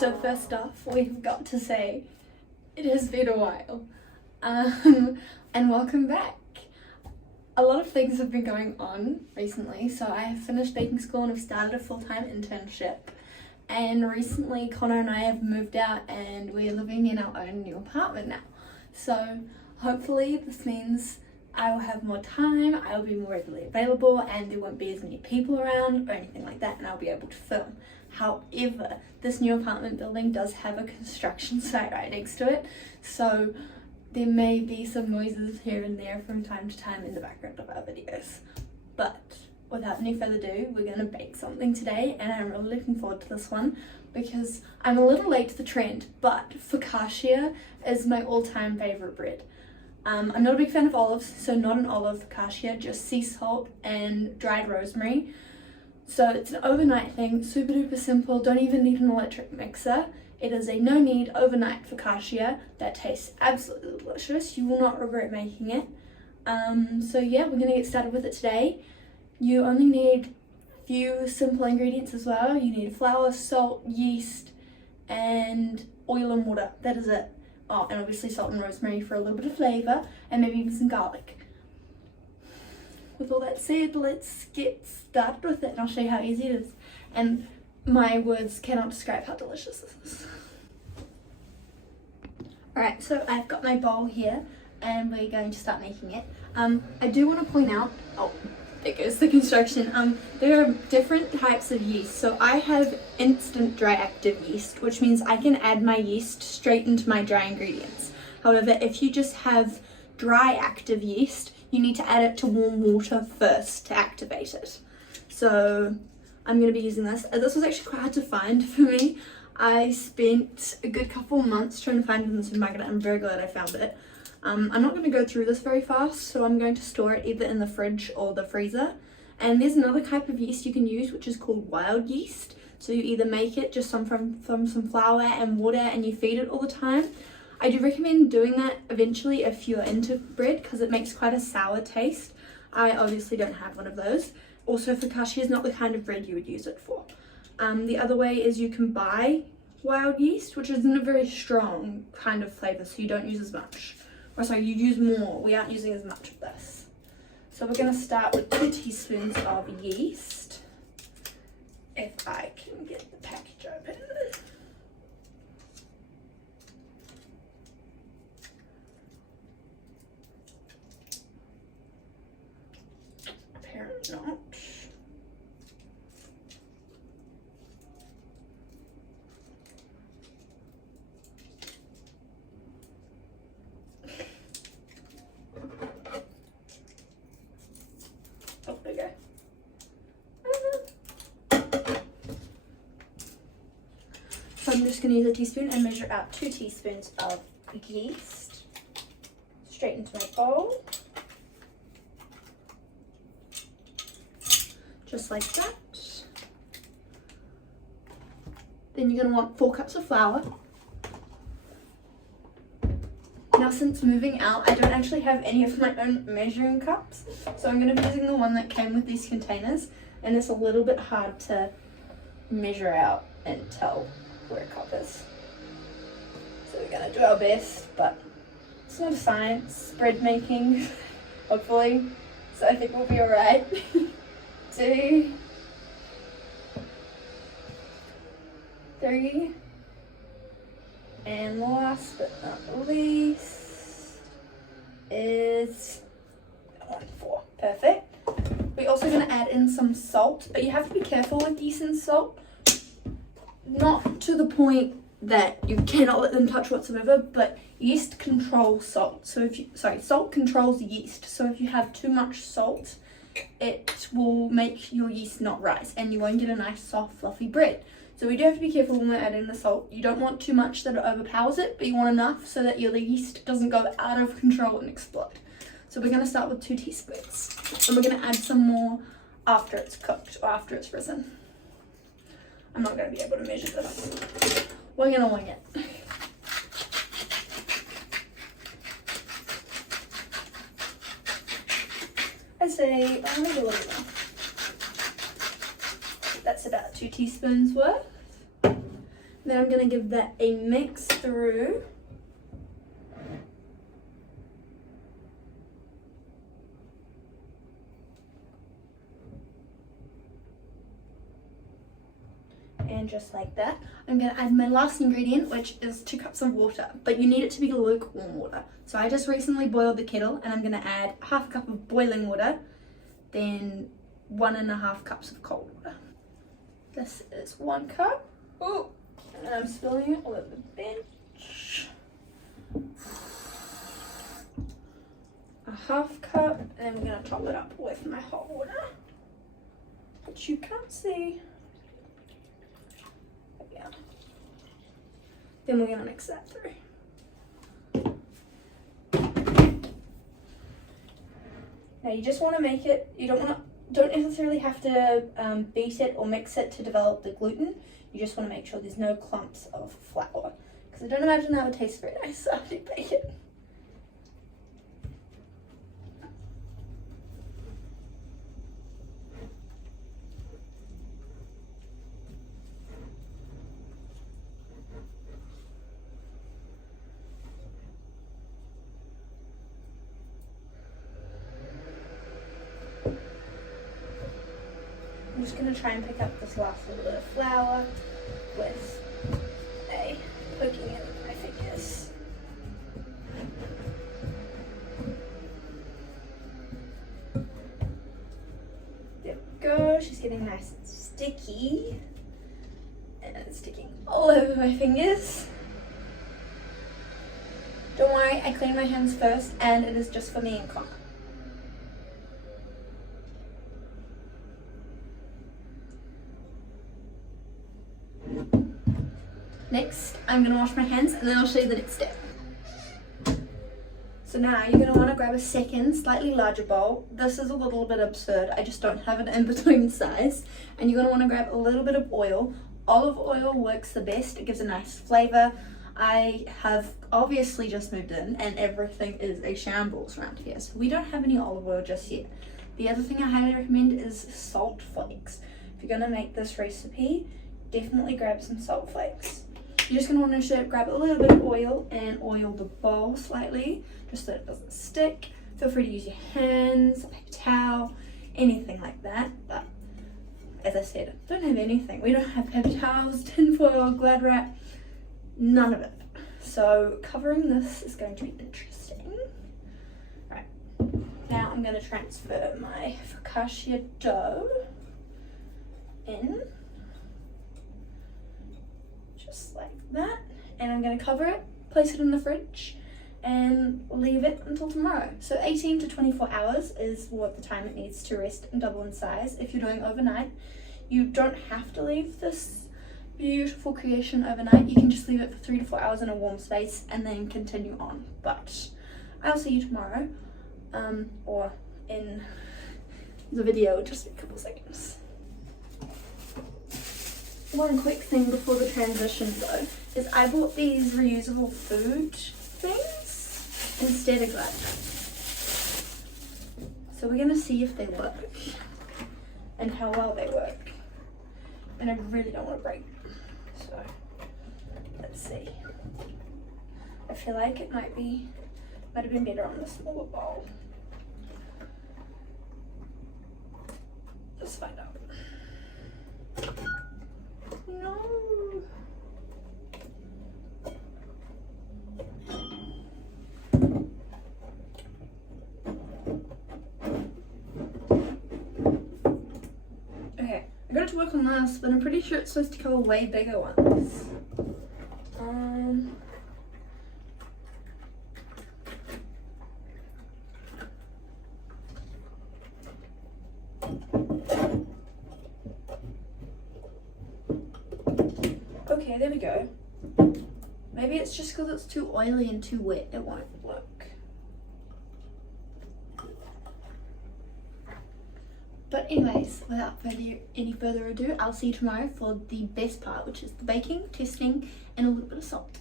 So first off, we've got to say it has been a while, and welcome back. A lot of things have been going on recently. So I have finished baking school and have started a full-time internship, and recently Connor and I have moved out and we're living in our own new apartment now. So hopefully this means I will have more time, I will be more readily available, and there won't be as many people around or anything like that, and I'll be able to film. However, this new apartment building does have a construction site right next to it, so there may be some noises here and there from time to time in the background of our videos. But without any further ado, we're going to bake something today, and I'm really looking forward to this one because I'm a little late to the trend, but focaccia is my all-time favourite bread. I'm not a big fan of olives, so not an olive focaccia, just sea salt and dried rosemary. So it's an overnight thing, super duper simple, don't even need an electric mixer. It is a no knead overnight focaccia that tastes absolutely delicious. You will not regret making it. So yeah, we're gonna get started with it today. You only need a few simple ingredients as well. You need flour, salt, yeast, and oil and water. That is it. Oh, and obviously salt and rosemary for a little bit of flavour, and maybe even some garlic. With all that said, let's get started with it and I'll show you how easy it is. And my words cannot describe how delicious this is. Alright, so I've got my bowl here and we're going to start making it. I do want to point out, oh, there goes the construction. There are different types of yeast. So I have instant dry active yeast, which means I can add my yeast straight into my dry ingredients. However, if you just have dry active yeast, you need to add it to warm water first to activate it. So I'm going to be using this. This was actually quite hard to find for me. I spent a good couple of months trying to find it in the supermarket. I'm very glad I found it. I'm not going to go through this very fast, so I'm going to store it either in the fridge or the freezer. And there's another type of yeast you can use, which is called wild yeast. So you either make it just from some flour and water and you feed it all the time. I do recommend doing that eventually if you're into bread because it makes quite a sour taste. I obviously don't have one of those. Also, focaccia is not the kind of bread you would use it for. The other way is you can buy wild yeast, which isn't a very strong kind of flavour, so you don't use as much. Or sorry, you use more. We aren't using as much of this. So we're going to start with 2 teaspoons of yeast. If I can get the package open. Apparently not. Oh, there we go. So I'm just going to use a teaspoon and measure out 2 teaspoons of yeast straight into my bowl. Just like that. Then you're going to want 4 cups of flour. Now since moving out, I don't actually have any of my own measuring cups, so I'm going to be using the one that came with these containers, and it's a little bit hard to measure out and tell where a cup is. So we're going to do our best, but it's not a science, bread making, hopefully, so I think we'll be alright. 2, 3, and last but not least is 4. Perfect. We're also going to add in some salt, but you have to be careful with decent salt. Not to the point that you cannot let them touch whatsoever, but yeast controls salt. So salt controls yeast. So if you have too much salt, it will make your yeast not rise and you won't get a nice soft fluffy bread. So we do have to be careful when we're adding the salt. You don't want too much that it overpowers it, but you want enough so that your yeast doesn't go out of control and explode. So we're going to start with 2 teaspoons, and we're going to add some more after it's cooked or after it's risen. I'm not going to be able to measure this. We're going to wing it. I say, maybe a little more. That's about 2 teaspoons worth. Then I'm going to give that a mix through. And just like that, I'm going to add my last ingredient, which is 2 cups of water, but you need it to be lukewarm water. So I just recently boiled the kettle, and I'm going to add half a cup of boiling water, then 1.5 cups of cold water. This is 1 cup. Oh, and I'm spilling it all over the bench. 1/2 cup, and then we're going to top it up with my hot water, which you can't see. Then we're going to mix that through. Now you just want to make it, you don't necessarily have to beat it or mix it to develop the gluten. You just want to make sure there's no clumps of flour, because I don't imagine that would taste very nice after you bake it. I'm just going to try and pick up this last little bit of flour with a poking in my fingers. There we go, she's getting nice and sticky. And it's sticking all over my fingers. Don't worry, I clean my hands first, and it is just for me and Connor. Next, I'm going to wash my hands, and then I'll show you the next step. So now you're going to want to grab a second, slightly larger bowl. This is a little bit absurd, I just don't have an in-between size. And you're going to want to grab a little bit of oil. Olive oil works the best, it gives a nice flavour. I have obviously just moved in, and everything is a shambles around here, so we don't have any olive oil just yet. The other thing I highly recommend is salt flakes. If you're going to make this recipe, definitely grab some salt flakes. You're just going to want to grab a little bit of oil and oil the bowl slightly, just so it doesn't stick. Feel free to use your hands, a paper towel, anything like that. But as I said, don't have anything. We don't have paper towels, tin foil, Glad wrap, none of it. So covering this is going to be interesting. Right, now I'm going to transfer my focaccia dough in. Just like that, and I'm going to cover it, place it in the fridge, and leave it until tomorrow. So 18 to 24 hours is what the time it needs to rest and double in size. If you're doing overnight, you don't have to leave this beautiful creation overnight. You can just leave it for 3 to 4 hours in a warm space and then continue on. But I'll see you tomorrow, or in the video, just in a couple seconds. One quick thing before the transition though, is I bought these reusable food things instead of that. So we're gonna see if they work and how well they work. And I really don't want to break them. So let's see. I feel like it might have been better on the smaller bowl. Let's find out. No. Okay, I got it to work on this, but I'm pretty sure it's supposed to cover way bigger ones. Okay, there we go. Maybe it's just because it's too oily and too wet, it won't work. But anyways, without any further ado, I'll see you tomorrow for the best part, which is the baking, testing, and a little bit of salt.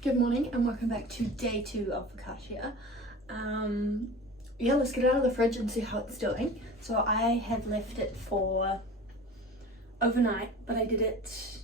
Good morning and welcome back to day 2 of focaccia. Yeah, let's get it out of the fridge and see how it's doing. So I had left it for overnight, but I did it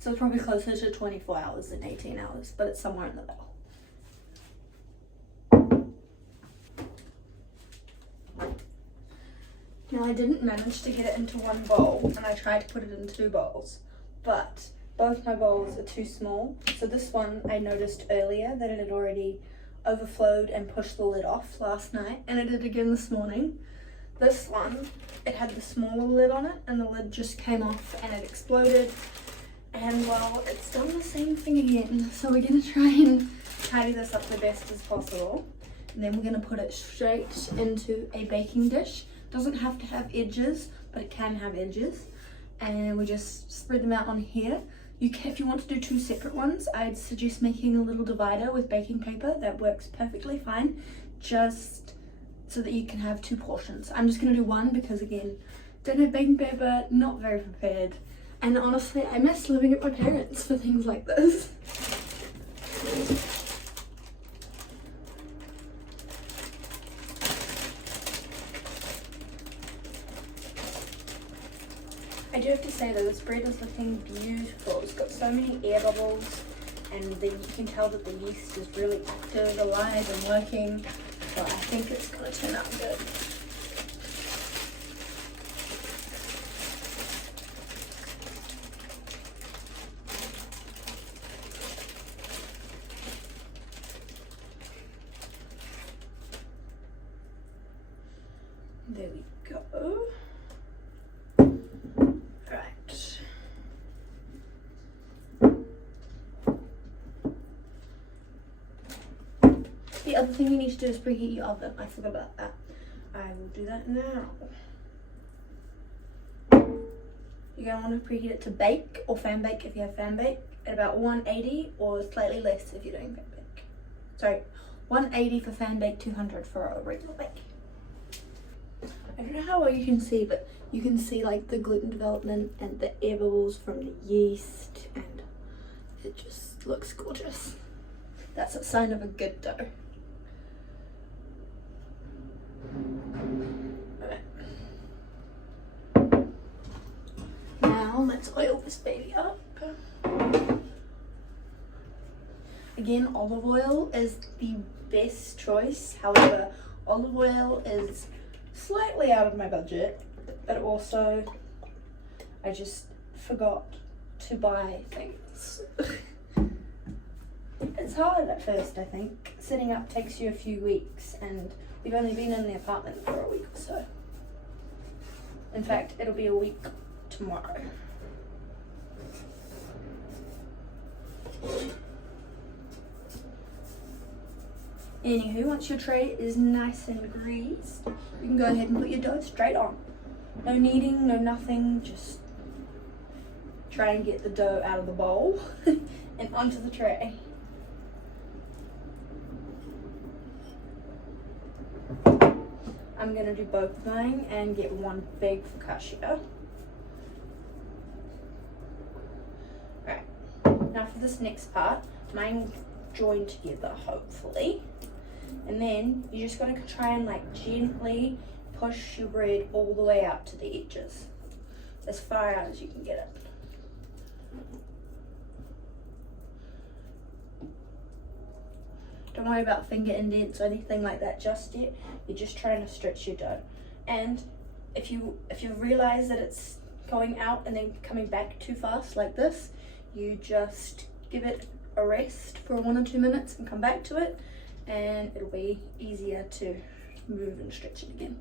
So it's probably closer to 24 hours than 18 hours, but it's somewhere in the middle. Now I didn't manage to get it into one bowl, and I tried to put it in 2 bowls, but both my bowls are too small. So this one, I noticed earlier that it had already overflowed and pushed the lid off last night, and it did again this morning. This one, it had the smaller lid on it, and the lid just came off and it exploded. And well, it's done the same thing again. So we're gonna try and tidy this up the best as possible. And then we're gonna put it straight into a baking dish. Doesn't have to have edges, but it can have edges. And we just spread them out on here. If you want to do 2 separate ones, I'd suggest making a little divider with baking paper. That works perfectly fine, just so that you can have 2 portions. I'm just gonna do one because again, don't have baking paper, not very prepared. And honestly, I miss living at my parents' for things like this. I do have to say though, this bread is looking beautiful. It's got so many air bubbles, and then you can tell that the yeast is really active, alive and working. So I think it's gonna turn out good. There we go. Right. The other thing you need to do is preheat your oven. I forgot about that. I will do that now. You're going to want to preheat it to bake or fan bake if you have fan bake at about 180 or slightly less if you're doing fan bake. Sorry, 180 for fan bake, 200 for a regular bake. I don't know how well you can see, but you can see like the gluten development and the air bubbles from the yeast, and it just looks gorgeous. That's a sign of a good dough. Alright. Now let's oil this baby up. Again, olive oil is the best choice. However, olive oil is slightly out of my budget, but also I just forgot to buy things. It's hard at first, I think. Setting up takes you a few weeks, and we've only been in the apartment for a week or so. In fact, it'll be a week tomorrow. Anywho, once your tray is nice and greased, you can go ahead and put your dough straight on. No kneading, no nothing, just try and get the dough out of the bowl and onto the tray. I'm gonna do both of mine and get one big focaccia. Right, now for this next part, mine join together hopefully. And then you just gotta try and like gently push your bread all the way out to the edges, as far out as you can get it. Don't worry about finger indents or anything like that just yet. You're just trying to stretch your dough. And if you realize that it's going out and then coming back too fast like this, you just give it a rest for 1 or 2 minutes and come back to it, and it'll be easier to move and stretch it again.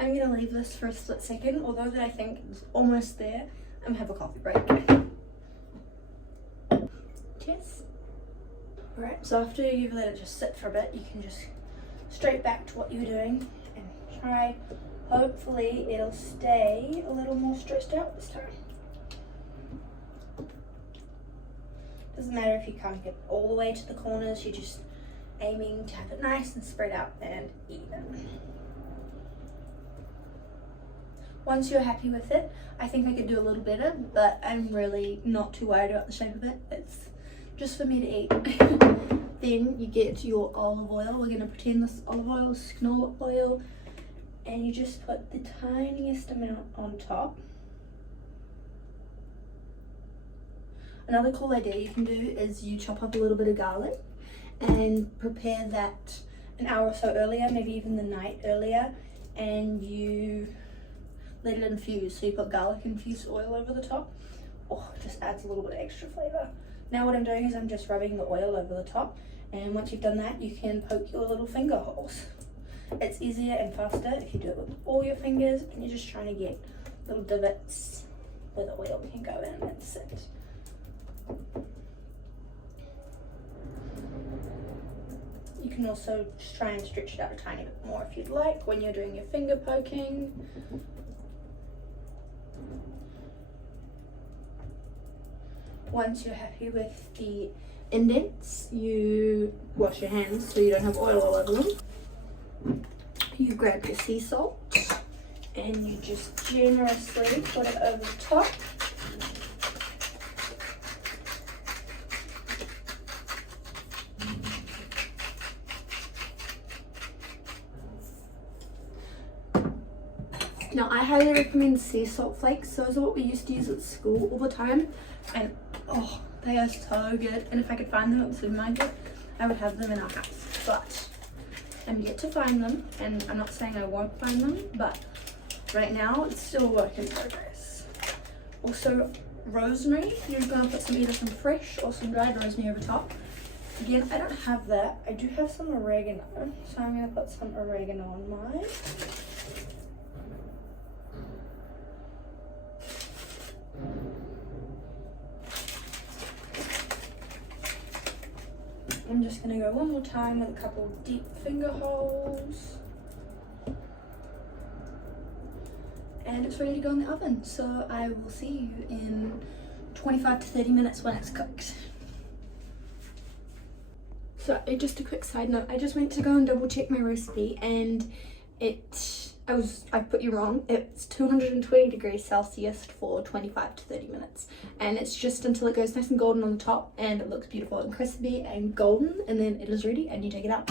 I'm gonna leave this for a split second, although that I think it's almost there. I'm gonna have a coffee break. Cheers. Alright, so after you've let it just sit for a bit, you can just straight back to what you were doing and try. Hopefully it'll stay a little more stretched out this time. Doesn't matter if you can't get all the way to the corners, you're just aiming to have it nice and spread out and even. Once you're happy with it, I think I could do a little better, but I'm really not too worried about the shape of it. It's just for me to eat. Then you get your olive oil. We're going to pretend this olive oil is canola oil, and you just put the tiniest amount on top. Another cool idea you can do is you chop up a little bit of garlic and prepare that an hour or so earlier, maybe even the night earlier, and you let it infuse. So you put garlic infused oil over the top. Oh, it just adds a little bit of extra flavour. Now what I'm doing is I'm just rubbing the oil over the top, and once you've done that, you can poke your little finger holes. It's easier and faster if you do it with all your fingers, and you're just trying to get little divots where the oil can go in and sit. You can also just try and stretch it out a tiny bit more if you'd like when you're doing your finger poking. Once you're happy with the indents, you wash your hands so you don't have oil all over them. You grab your sea salt and you just generously put it over the top. Now I highly recommend sea salt flakes. Those are what we used to use at school all the time, and oh, they are so good. And if I could find them at the supermarket, I would have them in our house, but I'm yet to find them, and I'm not saying I won't find them, but right now it's still a work in progress. Also, rosemary. You're going to put either some fresh or some dried rosemary over top. Again, I don't have that. I do have some oregano, so I'm going to put some oregano on mine. I'm just going to go one more time with a couple of deep finger holes. And it's ready to go in the oven. So I will see you in 25 to 30 minutes when it's cooked. So just a quick side note, I just went to go and double check my recipe, and I put you wrong. It's 220 degrees Celsius for 25 to 30 minutes, and it's just until it goes nice and golden on the top and it looks beautiful and crispy and golden, and then it is ready and you take it out.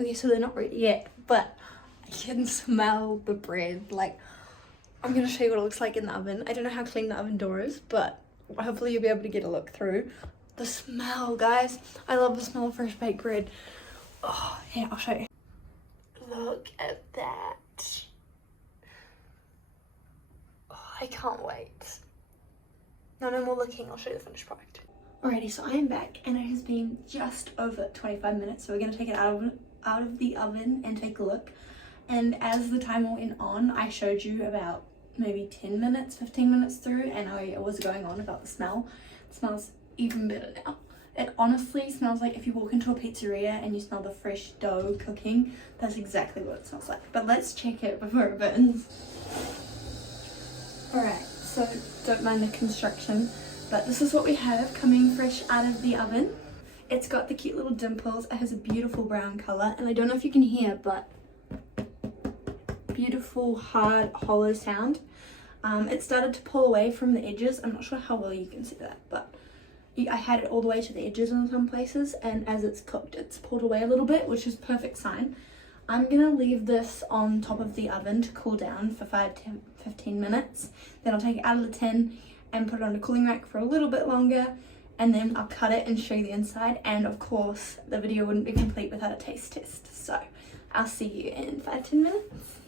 Okay, so they're not ready yet, but I can smell the bread. Like, I'm gonna show you what it looks like in the oven. I don't know how clean the oven door is, but hopefully you'll be able to get a look through. The smell, guys. I love the smell of fresh baked bread. Oh, yeah, I'll show you. Look at that. Oh, I can't wait. No more looking, I'll show you the finished product. Alrighty, so I am back, and it has been just over 25 minutes, so we're gonna take it out of the oven and take a look. And as the timer went on, I showed you about maybe 10 minutes, 15 minutes through, and I was going on about the smell. It smells even better now. It honestly smells like if you walk into a pizzeria and you smell the fresh dough cooking, that's exactly what it smells like. But let's check it before it burns. Alright, so don't mind the construction, but this is what we have coming fresh out of the oven. It's got the cute little dimples, it has a beautiful brown colour, and I don't know if you can hear, but beautiful hard hollow sound. It started to pull away from the edges. I'm not sure how well you can see that, but I had it all the way to the edges in some places, and as it's cooked it's pulled away a little bit, which is a perfect sign. I'm gonna leave this on top of the oven to cool down for 5 to 15 minutes. Then I'll take it out of the tin and put it on a cooling rack for a little bit longer, and then I'll cut it and show you the inside. And of course the video wouldn't be complete without a taste test, so I'll see you in 5 to 10 minutes.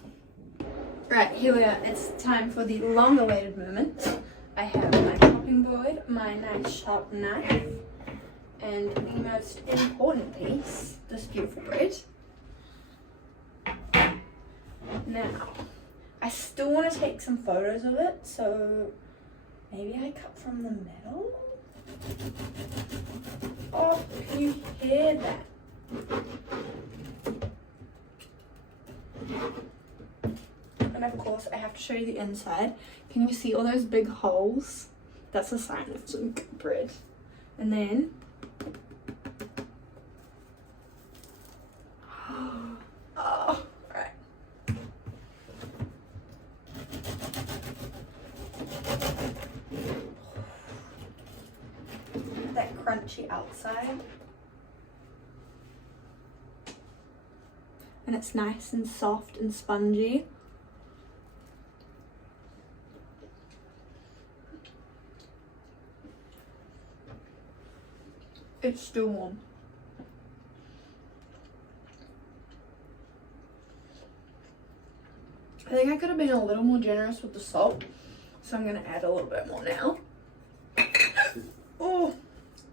Right, here we are. It's time for the long awaited moment. I have my chopping board, my nice sharp knife, and the most important piece, this beautiful bread. Now, I still want to take some photos of it, so maybe I cut from the middle? Oh, can you hear that? And of course, I have to show you the inside. Can you see all those big holes? That's a sign of some good bread. And then, oh, right. That crunchy outside and it's nice and soft and spongy. It's still warm. I think I could have been a little more generous with the salt, so I'm going to add a little bit more now. Oh,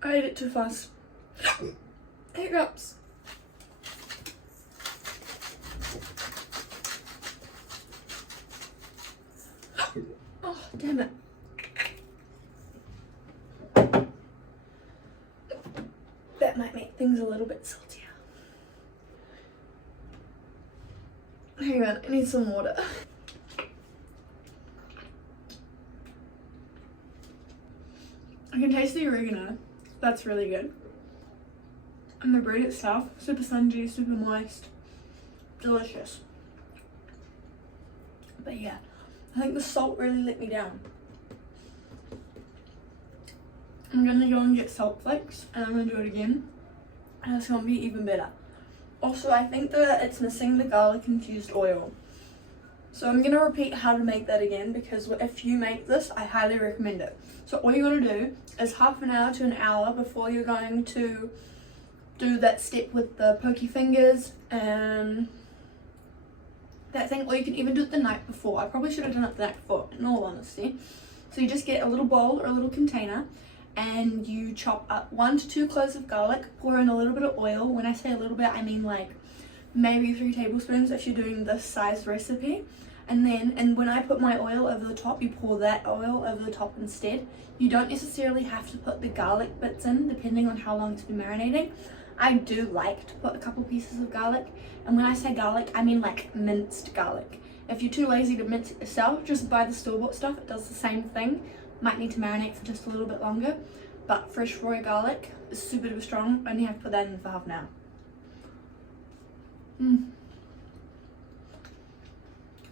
I ate it too fast. Hiccups. Oh, damn it. That might make things a little bit saltier. Hang on, I need some water. I can taste the oregano. That's really good. And the bread itself, super spongy, super moist, delicious. But yeah, I think the salt really let me down. I'm gonna go and get salt flakes and I'm gonna do it again, and it's gonna be even better. Also, I think that it's missing the garlic infused oil. So I'm gonna repeat how to make that again, because if you make this, I highly recommend it. So all you gotta do is half an hour to an hour before you're going to do that step with the pokey fingers and that thing, or you can even do it the night before. I probably should have done it the night before, in all honesty. So you just get a little bowl or a little container and you chop up 1 to 2 cloves of garlic, pour in a little bit of oil. When I say a little bit, I mean like maybe 3 tablespoons if you're doing this size recipe. And when I put my oil over the top, you pour that oil over the top instead. You don't necessarily have to put the garlic bits in, depending on how long it's been marinating. I do like to put a couple pieces of garlic, and when I say garlic, I mean like minced garlic. If you're too lazy to mince it yourself, just buy the store-bought stuff. It does the same thing. Might need to marinate for just a little bit longer, but fresh raw garlic is super duper strong. Only have to put that in for half an hour.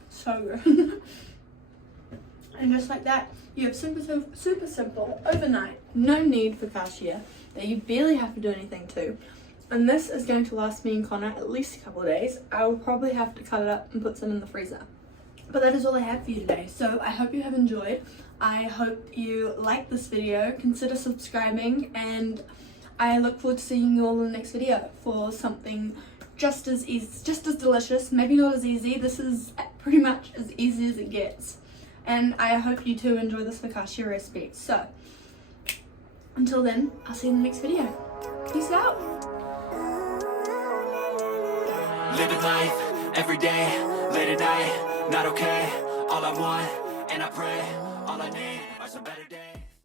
So good. And just like that, you have super simple, overnight, no knead focaccia that you barely have to do anything to. And this is going to last me and Connor at least a couple of days. I will probably have to cut it up and put some in the freezer. But that is all I have for you today. So I hope you have enjoyed. I hope you like this video. Consider subscribing, and I look forward to seeing you all in the next video for something just as easy, just as delicious. Maybe not as easy. This is pretty much as easy as it gets. And I hope you too enjoy this focaccia recipe. So until then, I'll see you in the next video. Peace out. Living life, every day, late at night, not okay. All I want, and I pray, all I need are some better days.